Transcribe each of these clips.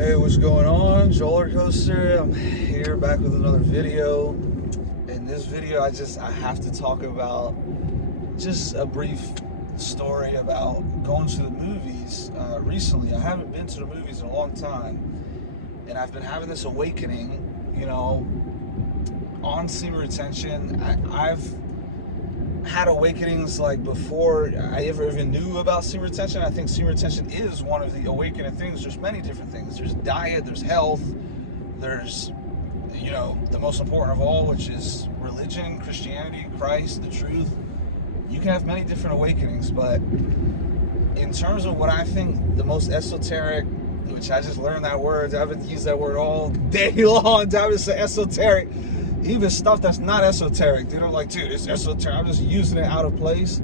Hey, what's going on? Joller Coaster. I'm here back with another video. In this video, I have to talk about just a brief story about going to the movies recently. I haven't been to the movies in a long time, and I've been having this awakening, on Semen Retention. I've had awakenings like before I ever even knew about semen retention. I think semen retention is one of the awakening things. There's many different things. There's diet, there's health, there's, the most important of all, which is religion, Christianity, Christ, the truth. You can have many different awakenings, but in terms of what I think the most esoteric, which I just learned that word, I haven't used that word all day long, I would say esoteric. Even stuff that's not esoteric, dude. I'm like, dude, it's esoteric. I'm just using it out of place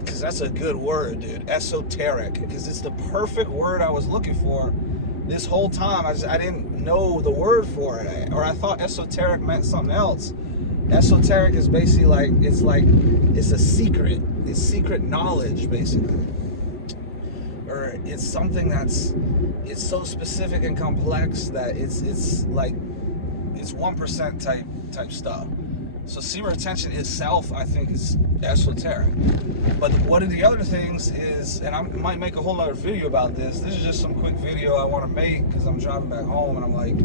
because that's a good word, dude. Esoteric, because it's the perfect word I was looking for this whole time. I didn't know the word for it, or I thought esoteric meant something else. Esoteric is basically it's a secret. It's secret knowledge, basically, or it's something it's so specific and complex that it's 1% type stuff. So semen retention itself, I think, is esoteric. But one of the other things is, and I might make a whole other video about this. This is just some quick video I want to make because I'm driving back home, and I'm like,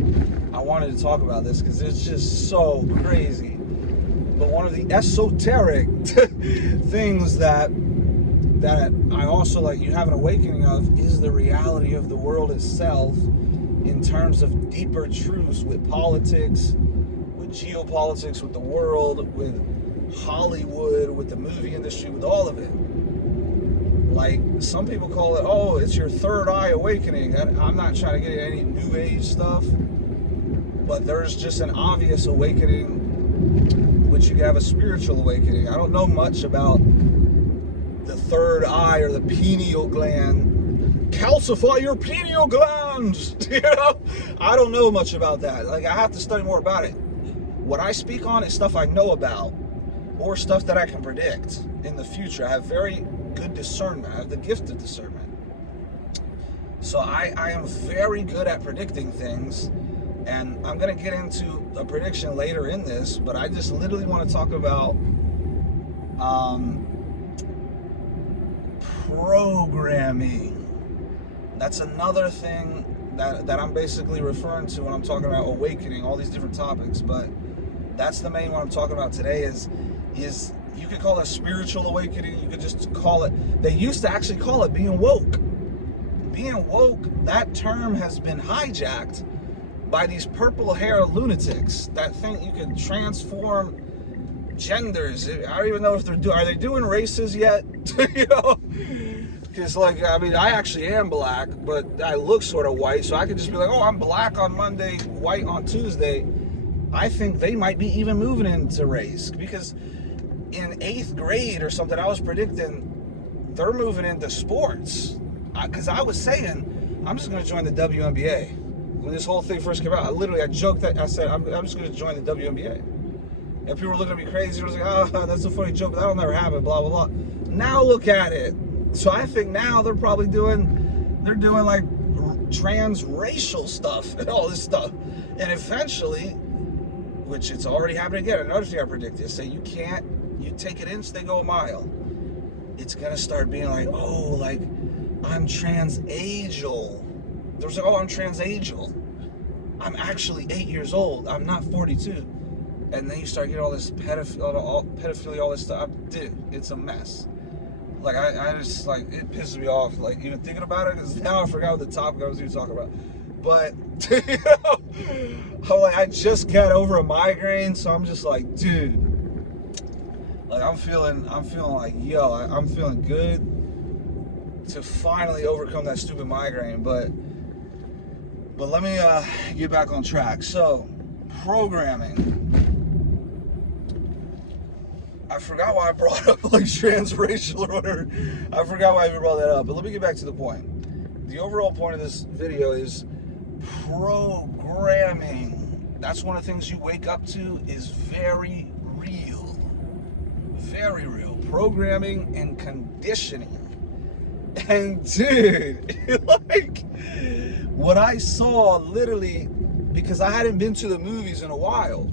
I wanted to talk about this because it's just so crazy. But one of the esoteric things that I also you have an awakening of is the reality of the world itself, in terms of deeper truths with politics, with geopolitics, with the world, with Hollywood, with the movie industry, with all of it. Like, some people call it, oh, it's your third eye awakening. I'm not trying to get any new age stuff, but there's just an obvious awakening, which you can have a spiritual awakening. I don't know much about the third eye or the pineal gland. Calcify your pineal glands. I don't know much about that. I have to study more about it. What I speak on is stuff I know about, or stuff that I can predict in the future. I have very good discernment. I have the gift of discernment. So I am very good at predicting things, and I'm going to get into a prediction later in this, but I just literally want to talk about programming. That's another thing that I'm basically referring to when I'm talking about awakening, all these different topics. But that's the main one I'm talking about today is you could call it spiritual awakening. You could just call it, they used to actually call it being woke. Being woke, that term has been hijacked by these purple hair lunatics that think you can transform genders. I don't even know if are they doing races yet? Because, I actually am black, but I look sort of white, so I could just be like, oh, I'm black on Monday, white on Tuesday. I think they might be even moving into race, because in 8th grade or something, I was predicting they're moving into sports. Because I was saying, I'm just going to join the WNBA. When this whole thing first came out, I joked that, I said, I'm just going to join the WNBA. And people were looking at me crazy. I was like, oh, that's a funny joke, but that'll never happen, blah, blah, blah. Now look at it. So I think now they're probably doing like transracial stuff and all this stuff. And eventually, which it's already happening again, another thing I predict is, say you take an inch, they go a mile. It's gonna start being like, oh, like I'm transageal. There's like, oh, I'm transageal. I'm actually 8 years old. I'm not 42. And then you start getting all this pedophilia, all this stuff. Dude, it's a mess. I just, it pisses me off, even thinking about it, because now I forgot what the topic I was even talking about. But, I just got over a migraine, so I'm just like, dude, I'm feeling I'm feeling good to finally overcome that stupid migraine. But let me get back on track. So, programming. I forgot why I brought up transracial or whatever. I forgot why I even brought that up. But let me get back to the point. The overall point of this video is programming. That's one of the things you wake up to is very real. Very real. Programming and conditioning. And dude, what I saw literally, because I hadn't been to the movies in a while.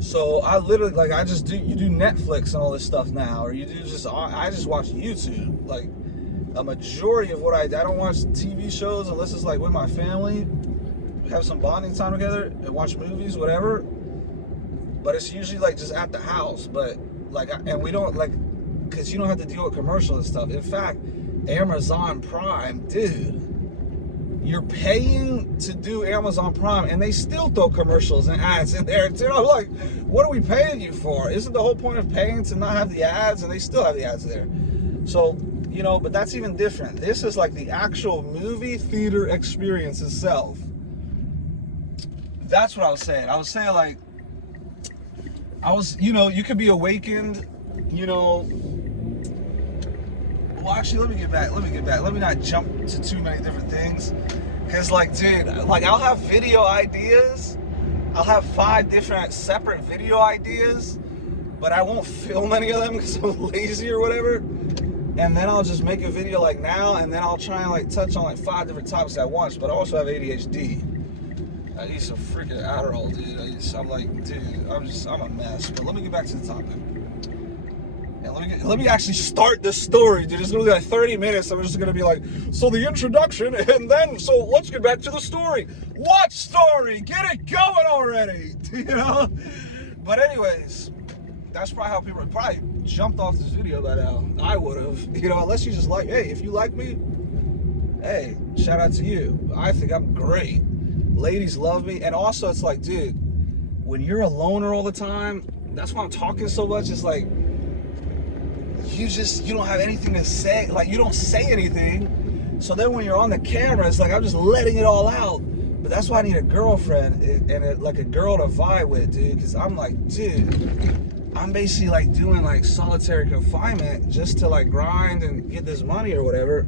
So I literally, like, you do Netflix and all this stuff now, or you do I just watch YouTube. Like, a majority of what I don't watch TV shows unless it's like with my family, have some bonding time together and watch movies, whatever. But it's usually like just at the house. But like, and we don't like, because you don't have to deal with commercials and stuff. In fact, Amazon Prime, dude, you're paying to do Amazon Prime and they still throw commercials and ads in there too. I'm like, what are we paying you for? Isn't the whole point of paying to not have the ads? And they still have the ads there. So, you know, but that's even different. This is like the actual movie theater experience itself. That's what I was saying. I was saying, like, you know, you could be awakened, you know. Well, actually, let me get back. Let me not jump to too many different things. Because, like, dude, like, I'll have video ideas. I'll have 5 different separate video ideas. But I won't film any of them because I'm lazy or whatever. And then I'll just make a video like now. And then I'll try and, like, touch on, like, 5 different topics at once. But I also have ADHD. I need some freaking Adderall, dude. I'm like, dude, I'm a mess. But let me get back to the topic. And let me actually start this story, dude. It's gonna be like 30 minutes. I'm just gonna be like, so the introduction, and then, so let's get back to the story. What story? Get it going already, you know? But anyways, that's probably how people probably jumped off this video by now. I would have, you know, unless you just like, hey, if you like me, hey, shout out to you. I think I'm great. Ladies love me. And also, it's like, dude, when you're a loner all the time, that's why I'm talking so much. It's like, you don't have anything to say. Like, you don't say anything. So then when you're on the camera, it's like, I'm just letting it all out. But that's why I need a girlfriend and like a girl to vibe with, dude. Because I'm like, dude, I'm basically like doing like solitary confinement just to like grind and get this money or whatever.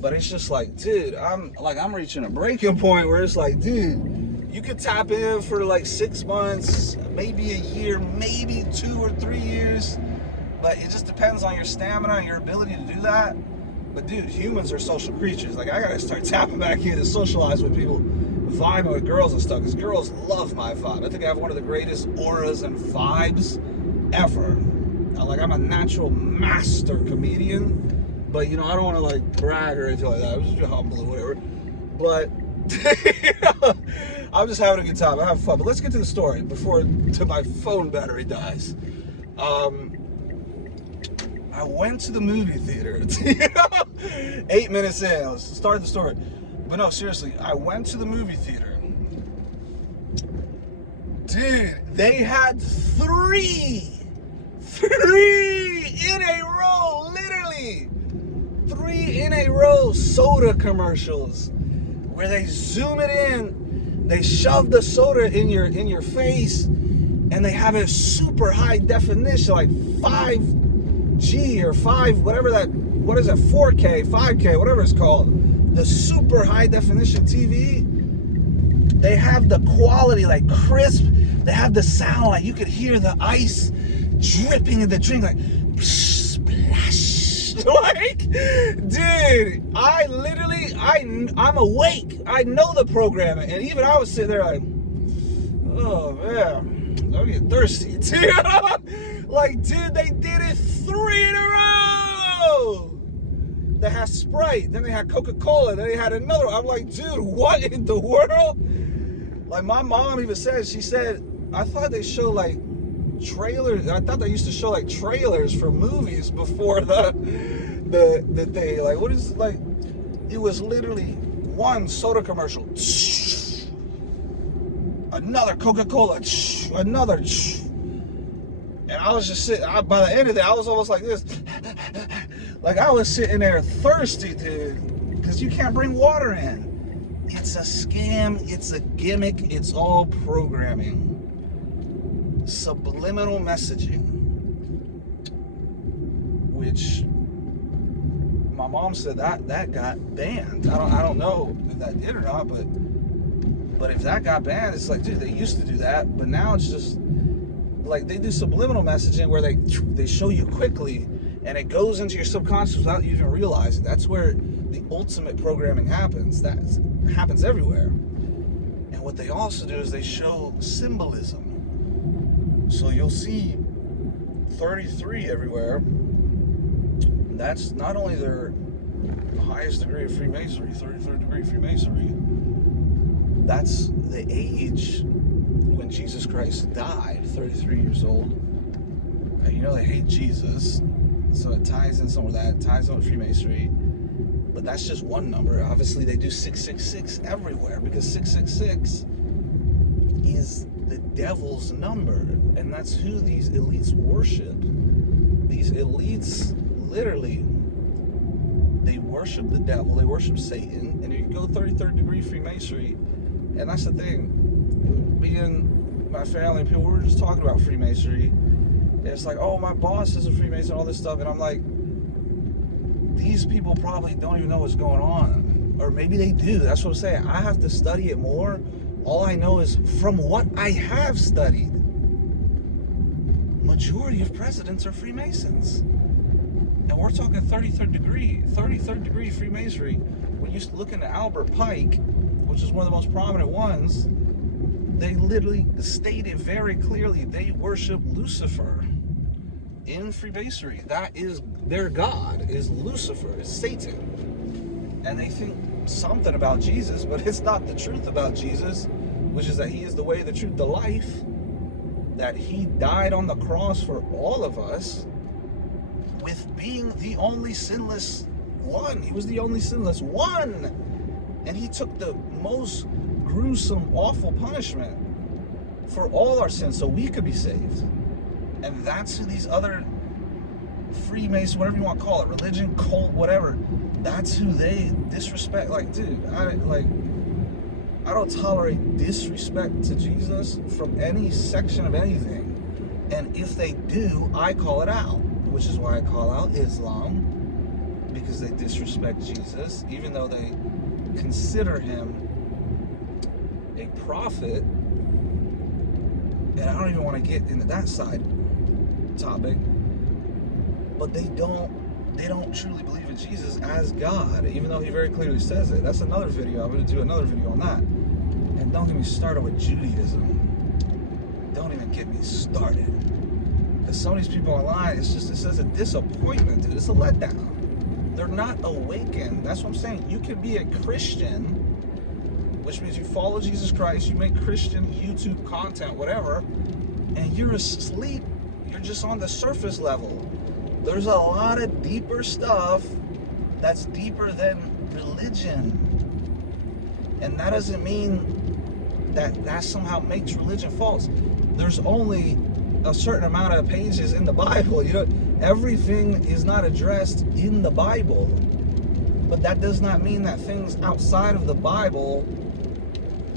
But it's just like, dude, I'm reaching a breaking point where it's like, dude, you could tap in for like 6 months, maybe a year, maybe 2 or 3 years. But it just depends on your stamina and your ability to do that. But dude, humans are social creatures. Like, I gotta start tapping back in to socialize with people, vibing with girls and stuff, because girls love my vibe. I think I have one of the greatest auras and vibes ever. Like, I'm a natural master comedian, but you know, I don't want to like brag or anything like that. I'm just humble or whatever. But I'm just having a good time. I have fun. But let's get to the story before my phone battery dies. I went to the movie theater. 8 minutes in, let's start the story. But no, seriously, I went to the movie theater. Dude, they had three in a row, literally. 3 in a row soda commercials where they zoom it in, they shove the soda in your face, and they have it super high definition, like 5G or 5, whatever that, what is it, 4K, 5K, whatever it's called. The super high definition TV, they have the quality, like crisp, they have the sound, like you could hear the ice dripping in the drink, like splash. Like, dude, I'm awake. I know the programming, and even I was sitting there like, oh man, I'm getting thirsty. Dude, like, dude, they did it 3 in a row. They had Sprite, then they had Coca-Cola, then they had another one. I'm like, dude, what in the world? Like, my mom even said, she said, I thought they show like trailers. I thought they used to show like trailers for movies before the thing. Like, what is, like, it was literally one soda commercial, another Coca-Cola, another, and I was just sitting, by the end of it, I was almost like this. Like, I was sitting there thirsty, dude, because you can't bring water in. It's a scam, it's a gimmick, it's all programming. Subliminal messaging, which my mom said that got banned. I don't know if that did or not, but if that got banned, it's like, dude, they used to do that, but now it's just like they do subliminal messaging where they show you quickly and it goes into your subconscious without you even realizing. That's where the ultimate programming happens. That happens everywhere. And what they also do is they show symbolism. So you'll see 33 everywhere. That's not only their highest degree of Freemasonry, 33rd degree Freemasonry, that's the age when Jesus Christ died, 33 years old. And you know they hate Jesus, so it ties in some of that, ties in with Freemasonry. But that's just one number. Obviously they do 666 everywhere, because 666 is the devil's number, and that's who these elites worship. These elites literally, they worship the devil, they worship Satan. And you can go 33rd degree Freemasonry, and that's the thing. Being my family and people, we were just talking about Freemasonry, and it's like, oh, my boss is a Freemason, all this stuff, and I'm like, these people probably don't even know what's going on, or maybe they do. That's what I'm saying. I have to study it more. All I know is from what I have studied, majority of presidents are Freemasons. And we're talking 33rd degree Freemasonry. When you look into Albert Pike, which is one of the most prominent ones, they literally stated very clearly they worship Lucifer in Freemasonry. That is their god, is Lucifer, is Satan. And they think something about Jesus, but it's not the truth about Jesus, which is that he is the way, the truth, the life, that he died on the cross for all of us, with being the only sinless one. He was the only sinless one. And he took the most gruesome, awful punishment for all our sins so we could be saved. And that's who these other Freemasons, whatever you want to call it, religion, cult, whatever, that's who they disrespect. Like, dude, I don't tolerate disrespect to Jesus from any section of anything. And if they do, I call it out, which is why I call out Islam, because they disrespect Jesus, even though they consider him a prophet. And I don't even want to get into that side topic, but they don't truly believe in Jesus as God, even though he very clearly says it. That's another video. I'm going to do another video on that. And don't get me started with Judaism. Don't even get me started. Because some of these people online, it's a disappointment, dude. It's a letdown. They're not awakened. That's what I'm saying. You can be a Christian, which means you follow Jesus Christ, you make Christian YouTube content, whatever, and you're asleep. You're just on the surface level. There's a lot of deeper stuff that's deeper than religion. And that doesn't mean that somehow makes religion false. There's only a certain amount of pages in the Bible. You know, everything is not addressed in the Bible. But that does not mean that things outside of the Bible,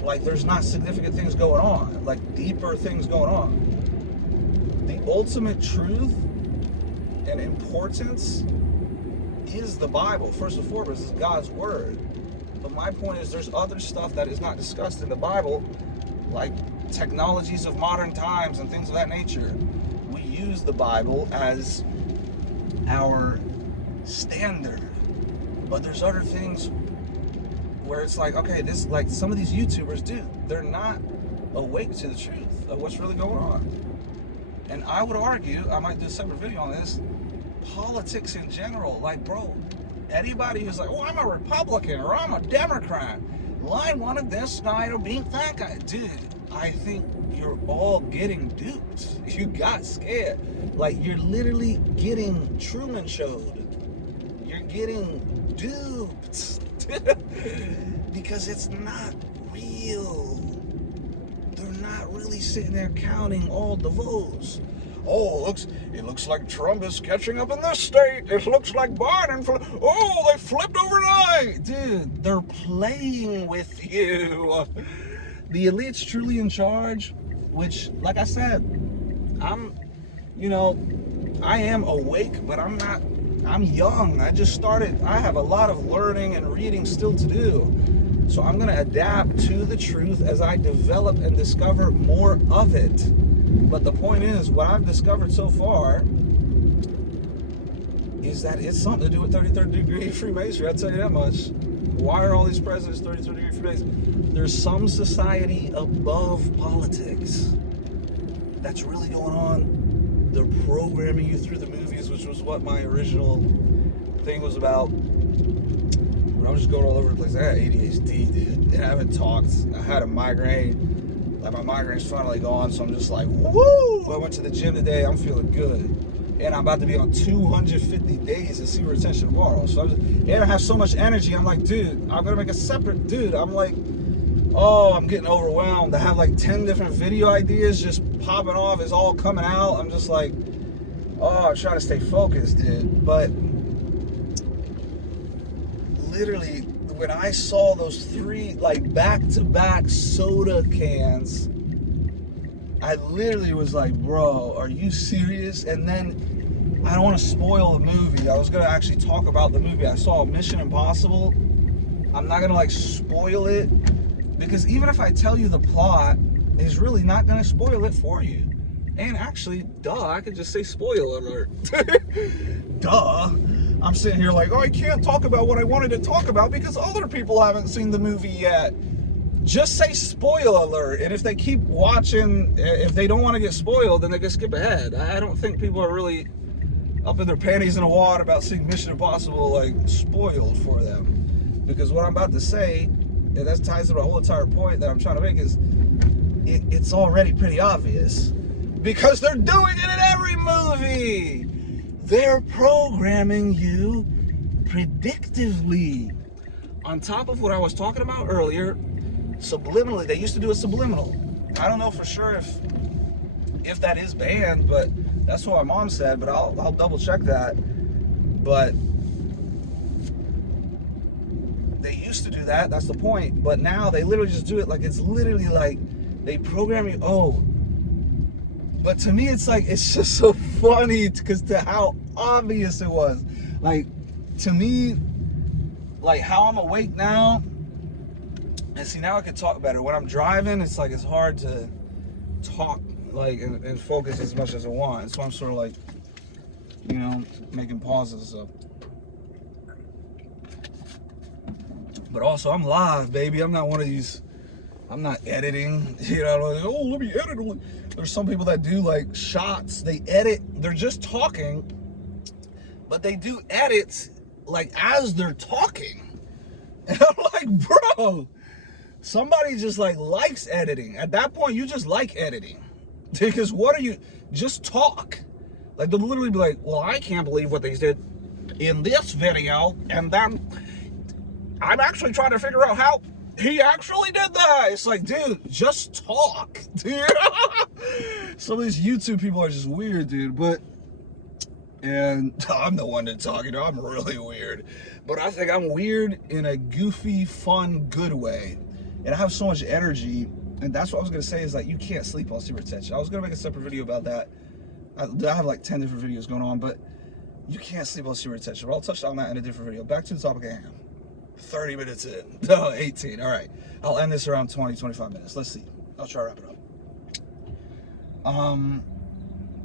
like there's not significant things going on, like deeper things going on. The ultimate truth and importance is the Bible. First and foremost, is God's word. But my point is, there's other stuff that is not discussed in the Bible, like technologies of modern times and things of that nature. We use the Bible as our standard, but there's other things where it's like, okay, this, like some of these YouTubers do, they're not awake to the truth of what's really going on. And I would argue, I might do a separate video on this, politics in general, like, bro, anybody who's like, oh, I'm a Republican or I'm a Democrat, line one of this guy or being that guy, dude, I think you're all getting duped. You got scared. Like, you're literally getting Truman showed. You're getting duped. Because it's not real. They're not really sitting there counting all the votes. Oh, it looks like Trump is catching up in this state. It looks like Biden. They flipped overnight. Dude, they're playing with you. The elite's truly in charge, which, like I said, I am awake, but I'm young. I just started. I have a lot of learning and reading still to do. So I'm going to adapt to the truth as I develop and discover more of it. But the point is, what I've discovered so far is that it's something to do with 33rd degree Freemasonry, I'll tell you that much. Why are all these presidents 33rd degree Freemasons? There's some society above politics that's really going on. They're programming you through the movies, which was what my original thing was about. I'm just going all over the place. I had ADHD, dude, and I haven't talked. I had a migraine. Like, my migraine's finally gone, so I'm just like, woo! I went to the gym today. I'm feeling good. And I'm about to be on 250 days of sewer retention tomorrow. So and I have so much energy. I'm like, dude, I'm going to make a separate, dude. I'm like, oh, I'm getting overwhelmed. I have like 10 different video ideas just popping off. It's all coming out. I'm just like, oh, I'm trying to stay focused, dude. But literally, when I saw those 3 like back-to-back soda cans, I literally was like, bro, are you serious? And then, I don't want to spoil the movie. I was going to actually talk about the movie. I saw Mission Impossible. I'm not going to like spoil it, because even if I tell you the plot, it's really not going to spoil it for you. And actually, duh, I could just say spoiler alert. Duh. I'm sitting here like, oh, I can't talk about what I wanted to talk about because other people haven't seen the movie yet. Just say spoiler alert. And if they keep watching, if they don't want to get spoiled, then they can skip ahead. I don't think people are really up in their panties in a wad about seeing Mission Impossible like spoiled for them. Because what I'm about to say, and that ties to the whole entire point that I'm trying to make, is it's already pretty obvious. Because they're doing it in every movie. They're programming you predictively. On top of what I was talking about earlier, subliminally, they used to do a subliminal. I don't know for sure if that is banned, but that's what my mom said, but I'll double check that. But they used to do that, that's the point. But now they literally just do it like, it's literally like they program you, oh. But to me, it's like, it's just so funny because to how obvious it was. Like, to me, like how I'm awake now, and see, now I can talk better. When I'm driving, it's like, it's hard to talk like and focus as much as I want. So I'm sort of like, you know, making pauses. So, but also I'm live, baby. I'm not one of these, I'm not editing, you know, like, oh, let me edit. There's some people that do like shots, they edit, they're just talking, but they do edits like as they're talking. And I'm like, bro, somebody just like likes editing. At that point, you just like editing. Because what are you, just talk. Like they'll literally be like, well, I can't believe what they did in this video, and then I'm actually trying to figure out how he actually did that. It's like, dude, just talk. Dude. Some of these YouTube people are just weird, dude. But, and I'm the one to talk, you know, I'm really weird. But I think I'm weird in a goofy, fun, good way. And I have so much energy. And that's what I was going to say is like, you can't sleep on sewer retention. I was going to make a separate video about that. I have like 10 different videos going on, but you can't sleep on sewer retention. But I'll touch on that in a different video. Back to the topic at hand. 30 minutes in. No, 18. All right. I'll end this around 20, 25 minutes. Let's see. I'll try to wrap it up.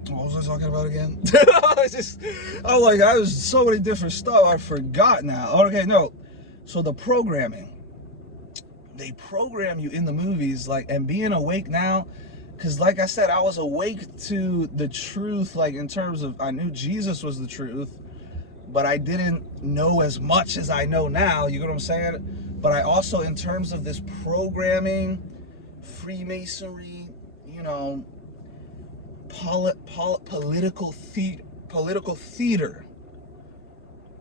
What was I talking about again? I was so many different stuff. I forgot now. Okay, no. So the programming. They program you in the movies, like, and being awake now, because like I said, I was awake to the truth, like in terms of, I knew Jesus was the truth, but I didn't know as much as I know now, you know what I'm saying? But I also, in terms of this programming, Freemasonry, you know, political theater,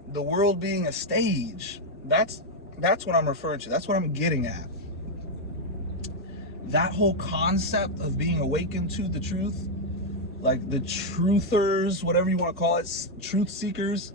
the world being a stage, that's what I'm referring to. That's what I'm getting at. That whole concept of being awakened to the truth, like the truthers, whatever you want to call it, truth seekers.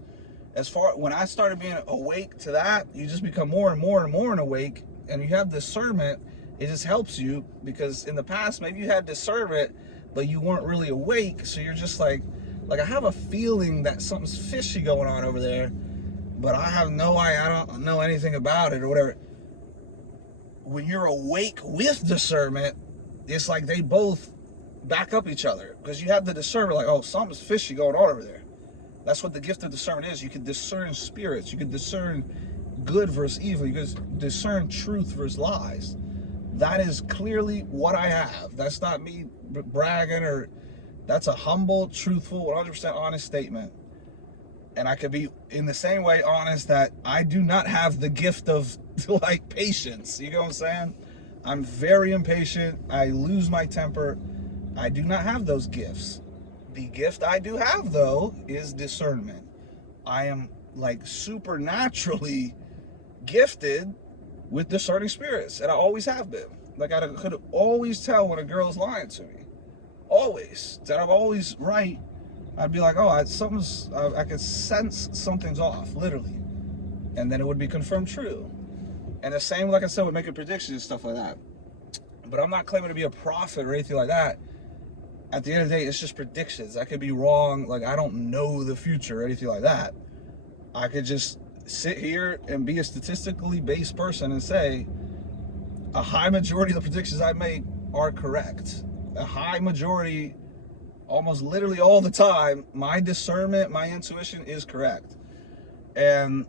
When I started being awake to that, you just become more and more and more awake, and you have discernment. It just helps you, because in the past, maybe you had discernment, but you weren't really awake. So you're just like I have a feeling that something's fishy going on over there, but I don't know anything about it or whatever. When you're awake with discernment, it's like they both back up each other, because you have the discernment, like, oh, something's fishy going on over there. That's what the gift of discernment is. You can discern spirits. You can discern good versus evil. You can discern truth versus lies. That is clearly what I have. That's not me bragging, or that's a humble, truthful, 100% honest statement. And I could be in the same way honest that I do not have the gift of like patience. You know what I'm saying? I'm very impatient. I lose my temper. I do not have those gifts. The gift I do have, though, is discernment. I am like supernaturally gifted with discerning spirits, and I always have been. Like, I could always tell when a girl is lying to me. Always. That I'm always right. I'd be like, oh, I could sense something's off, literally. And then it would be confirmed true. And the same, like I said, with making predictions and stuff like that. But I'm not claiming to be a prophet or anything like that. At the end of the day, it's just predictions. I could be wrong. Like, I don't know the future or anything like that. I could just sit here and be a statistically based person and say a high majority of the predictions I make are correct. A high majority, almost literally all the time, my discernment, my intuition is correct. And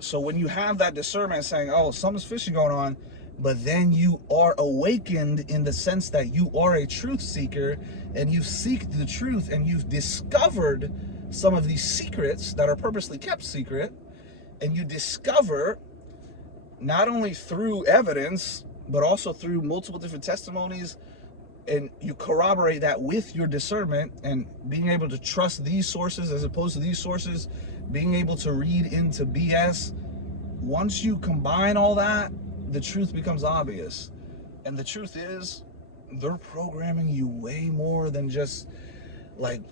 so when you have that discernment saying, oh, something's fishy going on, but then you are awakened in the sense that you are a truth seeker and you seek the truth and you've discovered some of these secrets that are purposely kept secret, and you discover not only through evidence but also through multiple different testimonies, and you corroborate that with your discernment and being able to trust these sources as opposed to these sources, being able to read into BS. Once you combine all that, the truth becomes obvious. And the truth is, they're programming you way more than just like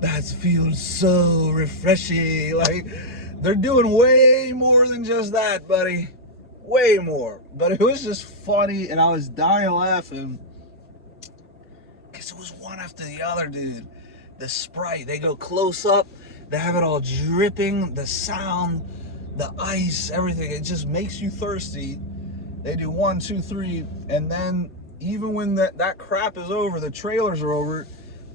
that feels so refreshing. Like, they're doing way more than just that, buddy. Way more. But it was just funny, and I was dying laughing because it was one after the other, dude. The Sprite, they go close up, they have it all dripping, the sound, the ice, everything. It just makes you thirsty. They do 1, 2, 3, and then even when that crap is over, the trailers are over,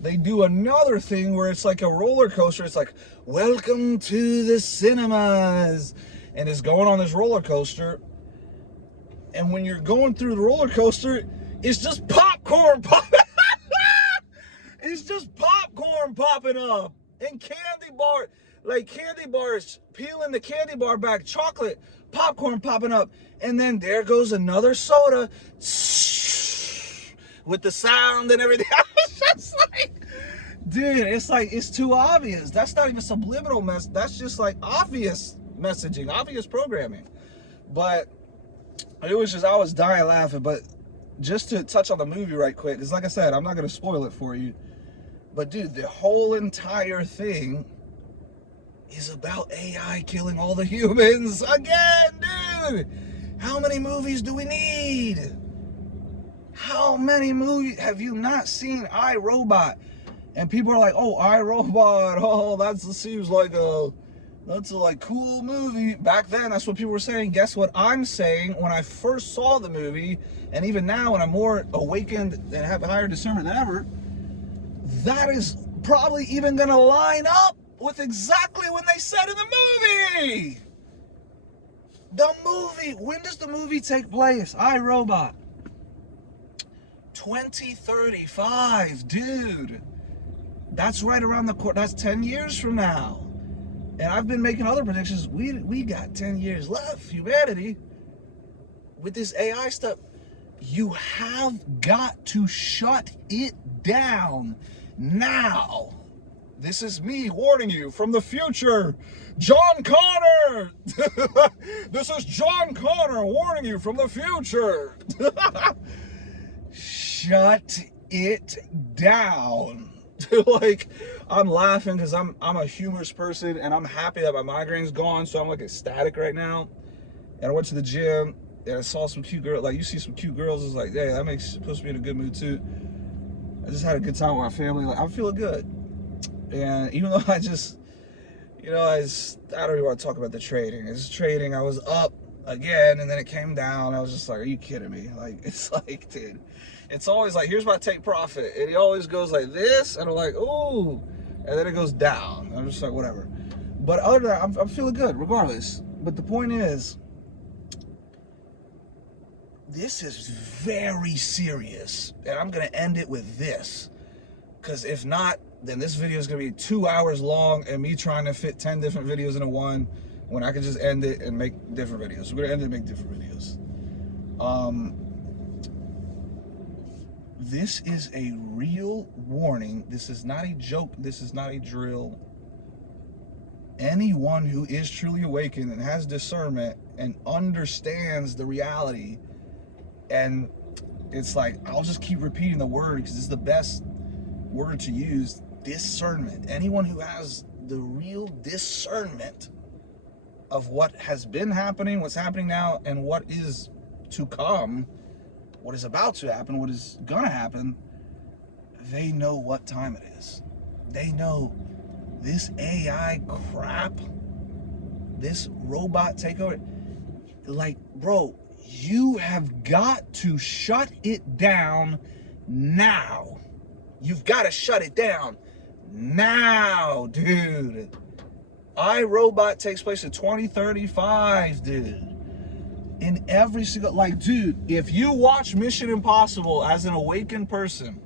they do another thing where it's like a roller coaster. It's like, welcome to the cinemas, and it's going on this roller coaster. And when you're going through the roller coaster, it's just popcorn popping. It's just popcorn popping up, and candy bars, peeling the candy bar back, chocolate, popcorn popping up, and then there goes another soda with the sound and everything. It's just like, dude, it's too obvious. That's not even subliminal that's just like obvious messaging, obvious programming. But it was just, I was dying laughing. But just to touch on the movie right quick, because like I said, I'm not going to spoil it for you. But dude, the whole entire thing is about AI killing all the humans. Again, dude! How many movies do we need? How many movies? Have you not seen iRobot? And people are like, oh, iRobot, oh, that seems like that's a like cool movie. Back then, that's what people were saying. Guess what I'm saying when I first saw the movie, and even now when I'm more awakened and have higher discernment than ever, that is probably even gonna line up with exactly when they said in the movie. The movie, when does the movie take place? iRobot. 2035, dude. That's right around the corner. That's 10 years from now. And I've been making other predictions. We got 10 years left, humanity. With this AI stuff, you have got to shut it down now. This is me warning you from the future. John Connor! This is John Connor warning you from the future. Shut it down. Like, I'm laughing because I'm a humorous person, and I'm happy that my migraine's gone, so I'm like ecstatic right now. And I went to the gym and I saw some cute girls. Like, you see some cute girls, it's like, hey, that makes supposed to be in a good mood too. I just had a good time with my family. Like, I'm feeling good. And even though I just, I don't even want to talk about the trading. It's trading. I was up again, and then it came down. I was just like, are you kidding me? Like, it's like, dude, it's always like, here's my take profit. It always goes like this, and I'm like, ooh, and then it goes down. I'm just like, whatever. But other than that, I'm feeling good regardless. But the point is, this is very serious, and I'm gonna end it with this, because if not, then this video is gonna be 2 hours long and me trying to fit 10 different videos into one, when I could just end it and make different videos. We're gonna end it and make different videos. This is a real warning. This is not a joke. This is not a drill. Anyone who is truly awakened and has discernment and understands the reality, and it's like, I'll just keep repeating the word because it's the best word to use, discernment. Anyone who has the real discernment of what has been happening, what's happening now, and what is to come, what is about to happen, what is gonna happen, they know what time it is. They know this AI crap, this robot takeover, like, bro, you have got to shut it down now. You've got to shut it down now, dude. iRobot takes place in 2035, dude. In every single, like, dude, if you watch Mission Impossible as an awakened person,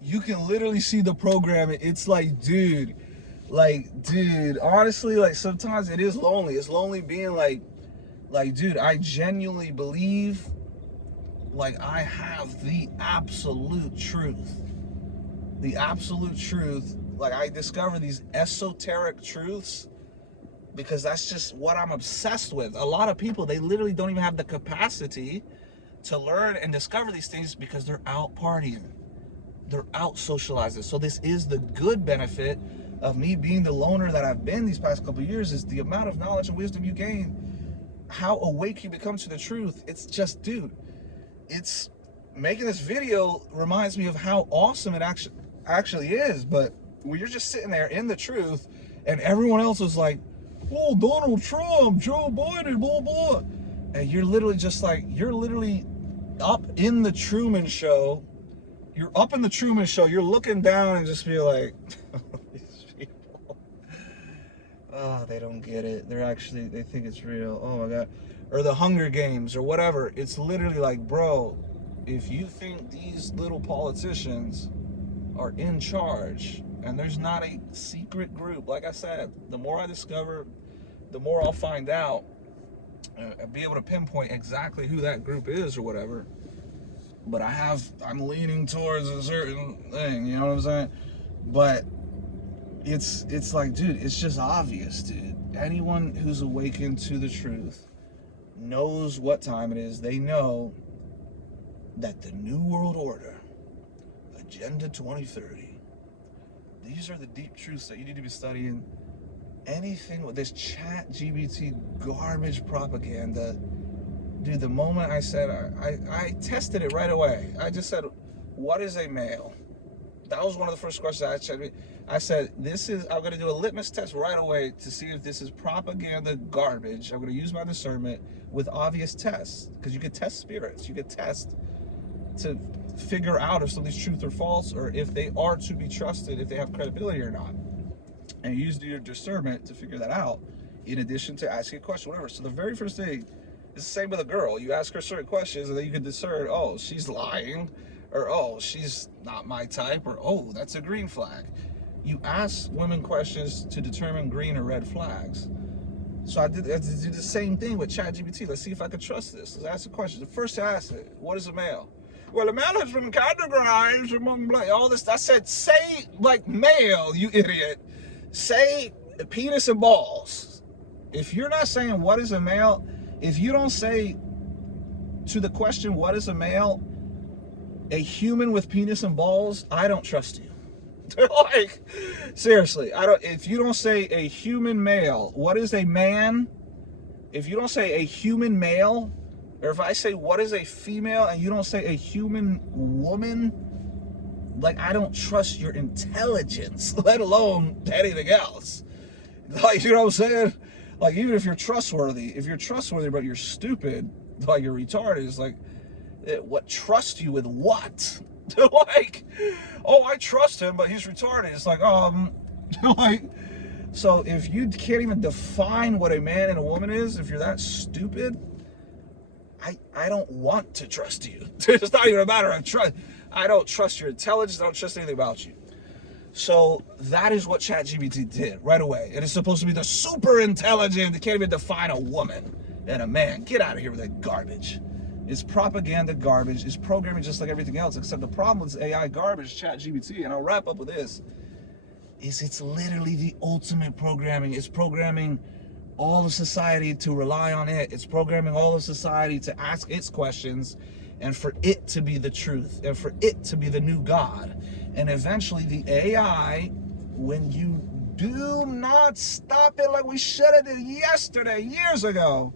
you can literally see the program. It's like, dude, honestly, like, sometimes it is lonely. It's lonely being like, dude, I genuinely believe, like, I have the absolute truth. The absolute truth. Like, I discover these esoteric truths because that's just what I'm obsessed with. A lot of people, they literally don't even have the capacity to learn and discover these things because they're out partying. They're out socializing. So this is the good benefit of me being the loner that I've been these past couple of years, is the amount of knowledge and wisdom you gain, how awake you become to the truth. It's just, dude, it's making this video reminds me of how awesome it actually is. But when you're just sitting there in the truth and everyone else is like, oh, Donald Trump, Joe Biden, blah, blah. And you're literally just like, you're literally up in the Truman Show. You're up in the Truman Show. You're looking down and just be like, these people, oh, they don't get it. They think it's real. Oh my God. Or the Hunger Games or whatever. It's literally like, bro, if you think these little politicians are in charge and there's not a secret group, like I said, the more I discover, the more I'll find out and be able to pinpoint exactly who that group is or whatever. But I'm leaning towards a certain thing, you know what I'm saying? But it's like, dude, it's just obvious, dude. Anyone who's awakened to the truth knows what time it is. They know that the New World Order, Agenda 2030, these are the deep truths that you need to be studying. Anything with this ChatGPT garbage propaganda, dude, the moment I said, I tested it right away. I just said, what is a male? That was one of the first questions I checked. I said, I'm going to do a litmus test right away to see if this is propaganda garbage. I'm going to use my discernment with obvious tests, because you could test spirits. You could test to figure out if something's truth or false, or if they are to be trusted, if they have credibility or not. And you use your discernment to figure that out, in addition to asking a question, whatever. So the very first thing, it's the same with a girl. You ask her certain questions, and then you can discern, oh, she's lying, or oh, she's not my type, or oh, that's a green flag. You ask women questions to determine green or red flags. So I did the same thing with ChatGPT. Let's see if I can trust this. Let's ask the question. The first I asked it, what is a male? Well, a male has been categorized among all this. I said, say like male, you idiot. Say penis and balls. If you're not saying what is a male, if you don't say to the question, what is a male, a human with penis and balls, I don't trust you. Like, seriously, if you don't say a human male, what is a man? If you don't say a human male, or if I say what is a female and you don't say a human woman, like, I don't trust your intelligence, let alone anything else. Like, you know what I'm saying? Like, even if you're trustworthy, but you're stupid, like you're retarded, it's like, what, trust you with what? Like, oh, I trust him, but he's retarded. It's like, like, so if you can't even define what a man and a woman is, if you're that stupid, I don't want to trust you. It's not even a matter of trust. I don't trust your intelligence. I don't trust anything about you. So that is what ChatGPT did right away. It is supposed to be the super intelligent. They can't even define a woman and a man. Get out of here with that garbage. It's propaganda garbage. It's programming just like everything else, except the problem with AI garbage, ChatGPT, and I'll wrap up with this, is it's literally the ultimate programming. It's programming all of society to rely on it. It's programming all of society to ask its questions and for it to be the truth and for it to be the new God. And eventually the AI, when you do not stop it like we should have did yesterday, years ago,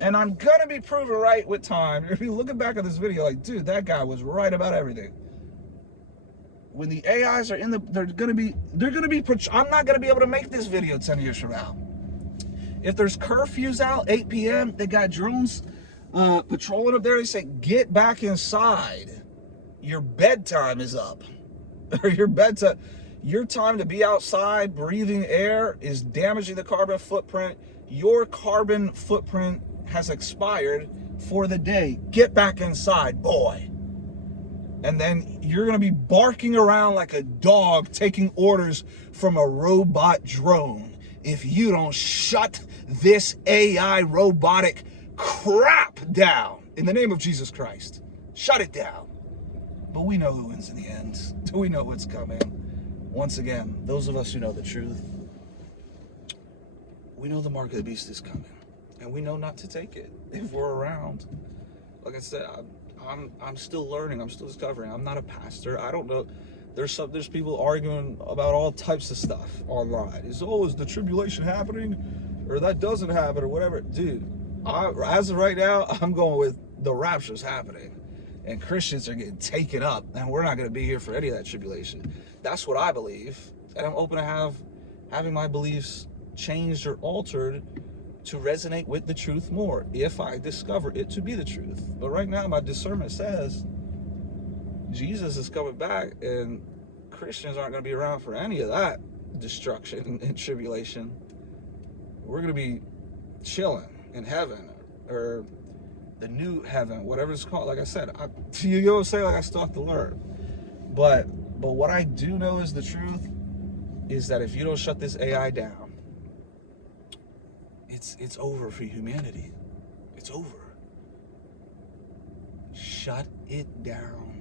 and I'm gonna be proven right with time. If you looking back at this video, like, dude, that guy was right about everything. When the AIs are in the, they're gonna be, I'm not gonna be able to make this video 10 years from now. If there's curfews out, 8 p.m., they got drones patrolling up there. They say, get back inside. Your bedtime is up. Or your time to be outside breathing air is damaging the carbon footprint. Your carbon footprint has expired for the day. Get back inside, boy. And then you're gonna be barking around like a dog taking orders from a robot drone if you don't shut this AI robotic crap down in the name of Jesus Christ. Shut it down. But we know who wins in the end. We know what's coming. Once again, those of us who know the truth, we know the mark of the beast is coming, and we know not to take it if we're around. Like I said, I'm still learning. I'm still discovering. I'm not a pastor. I don't know. There's people arguing about all types of stuff online. Is the tribulation happening, or that doesn't happen, or whatever? Dude, as of right now, I'm going with the rapture's happening. And Christians are getting taken up, and we're not going to be here for any of that tribulation. That's what I believe, and I'm open to having my beliefs changed or altered to resonate with the truth more, if I discover it to be the truth. But right now, my discernment says Jesus is coming back, and Christians aren't going to be around for any of that destruction and tribulation. We're going to be chilling in heaven, or the new heaven, whatever it's called. Like I said, you know what I'm saying? Like, I still have to learn. But what I do know is the truth is that if you don't shut this AI down, it's over for humanity. It's over. Shut it down.